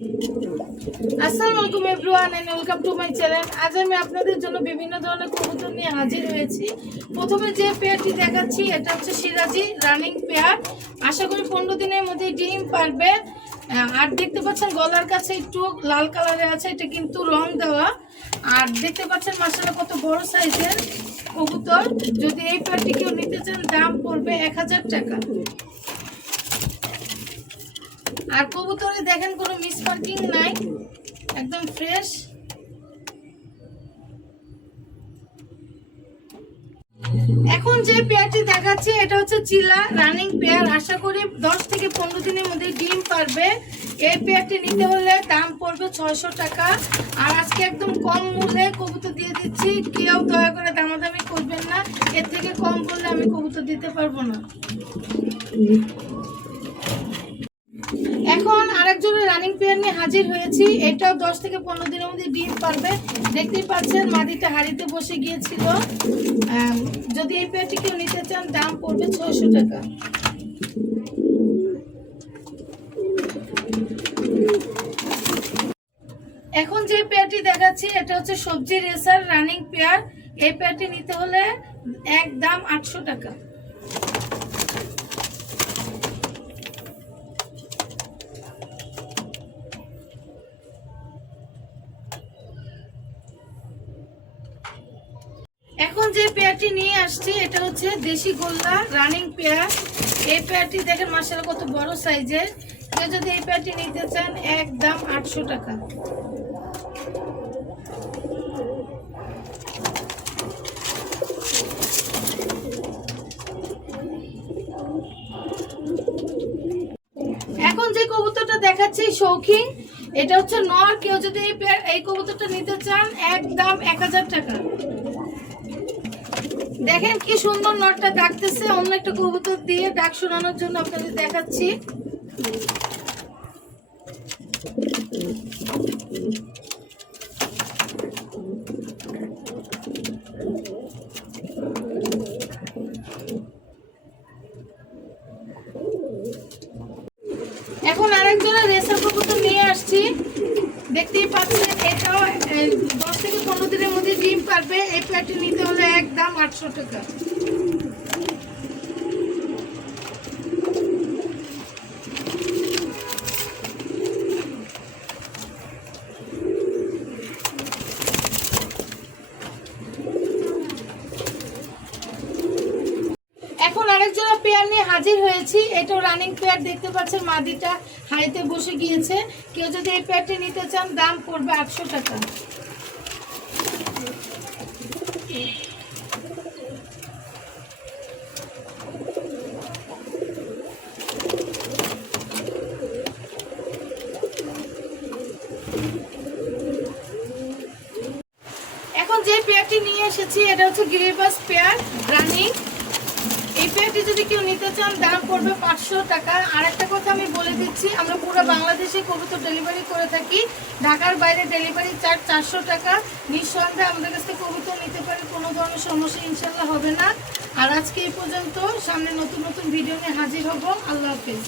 আসসালামু আলাইকুম everyone and welcome to my channel আজ আমি আপনাদের জন্য বিভিন্ন ধরনের কবুতর নিয়ে হাজির হয়েছি। প্রথমে যে পেয়ারটি দেখাচ্ছি, এটা হচ্ছে সিরাজি রানিং পেয়ার। আশা করি পনেরো দিনের মধ্যে ডিম পারবে। আর দেখতে পাচ্ছেন গলার কাছে একটু লাল কালারে আছে, এটা কিন্তু রং দেওয়া। আর দেখতে পাচ্ছেন মাসালা কত বড় সাইজের কবুতর। যদি এই পেয়ারটি কেউ নিতে চান, দাম পড়বে এক হাজার টাকা। আর কবুতরে দেখেন কোনো মিসমার্কিং নাই, একদম ফ্রেশ এখন যে পেয়ারটি দেখাচ্ছি, এটা হচ্ছে চিলা রানিং পেয়ার। আশা করি দশ থেকে পনেরো দিনের মধ্যে ডিম পারবে। এই পেয়ারটি নিতে হলে দাম পড়বে ছয়শো টাকা। আর আজকে একদম কম মূল্যে কবুতর দিয়ে দিচ্ছি। কেউ দয়া করে দামাদামি করবেন না। এর থেকে কম করলে আমি কবুতর দিতে পারব না এখন আরেকজনের রানিং পেয়ার নিয়ে হাজির হয়েছি। এটাও দশ থেকে পনেরো দিনের মধ্যে ডিম পারবে। দেখতেই পাচ্ছেন মাদিটা হাড়িতে বসে গিয়েছিল। যদি এই পেয়ারটি কেউ নিতে চান, দাম পড়বে ছয়শো টাকা। এখন যে পেয়ারটি দেখাচ্ছি, এটা হচ্ছে সবজি রেসার রানিং পেয়ার। এই পেয়ারটি নিতে হলে এক দাম আটশো টাকা। এখন যে পেয়ারটি নিয়ে আসছি, এটা হচ্ছে দেশি গোল্লা রানিং পেয়ার। এই পেয়ারটি দেখেন মার্শাল কত বড় সাইজের। কেউ যদি এই পেয়ারটি নিতে চান, এক দাম আটশো টাকা। এখন যে কবুতরটা দেখাচ্ছি, শৌখিন, এটা হচ্ছে নর। কেউ যদি এই এই কবুতরটা নিতে চান, এক দাম এক হাজার টাকা। দেখেন কি সুন্দর নটটা ডাকতেছে। অন্য একটা কবুতর দিয়ে ডাক শোনানোর জন্য আপনাদের দেখাচ্ছি। এখন আরেকজনের রেসার কবুতর নিয়ে আসছি। দেখতেই পাচ্ছেন, এটাও দশ থেকে পনেরো দিনের মধ্যে ডিম পারবে এই প্যাটটি নিতে দাম আটশো টাকা। পেয়ার নিয়ে হাজির হয়েছি। এটাও রানিং পেয়ার দেখতে পাচ্ছেন মাদিটা হাড়িতে বসে গিয়েছে। কেউ যদি এই পেয়ারটি নিতে চান, দাম পড়বে আটশো টাকা। এখন যে পেয়ারটি নিয়ে এসেছি, এটা হচ্ছে গিরিবাস পেয়ার রানিং এই পেয়ারটি যদি কেউ নিতে চান, দাম পড়বে পাঁচশো টাকা। আর একটা কথা আমি বলে দিচ্ছি, আমরা পুরো বাংলাদেশে কবুতর ডেলিভারি করে থাকি। ঢাকার বাইরে ডেলিভারি চার্জ চারশো টাকা। নিঃসন্দেহে আমাদের কাছ কবুতর নিতে পারি, কোনো ধরনের সমস্যা ইনশাল্লাহ হবে না। আর আজকে এই পর্যন্ত, সামনে নতুন নতুন ভিডিও নিয়ে হাজির হব। আল্লাহ হাফিজ।